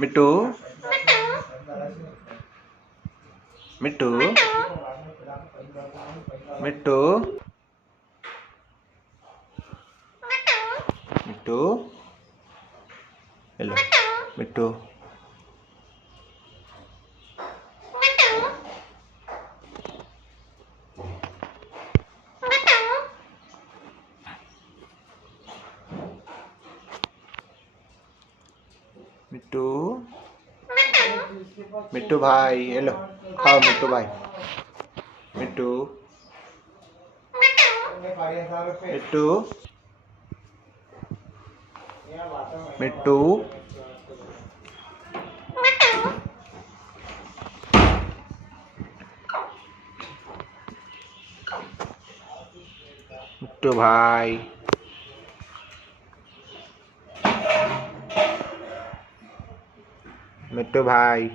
मिट्टू मिट्टू मिट्टू मिट्टू hello मिट्टू मिट्टू मिट्टू भाई hello खाओ मिट्टू भाई मिट्टू मिट्टू मिट्टू मिट्टू भाई मिट्टू भाई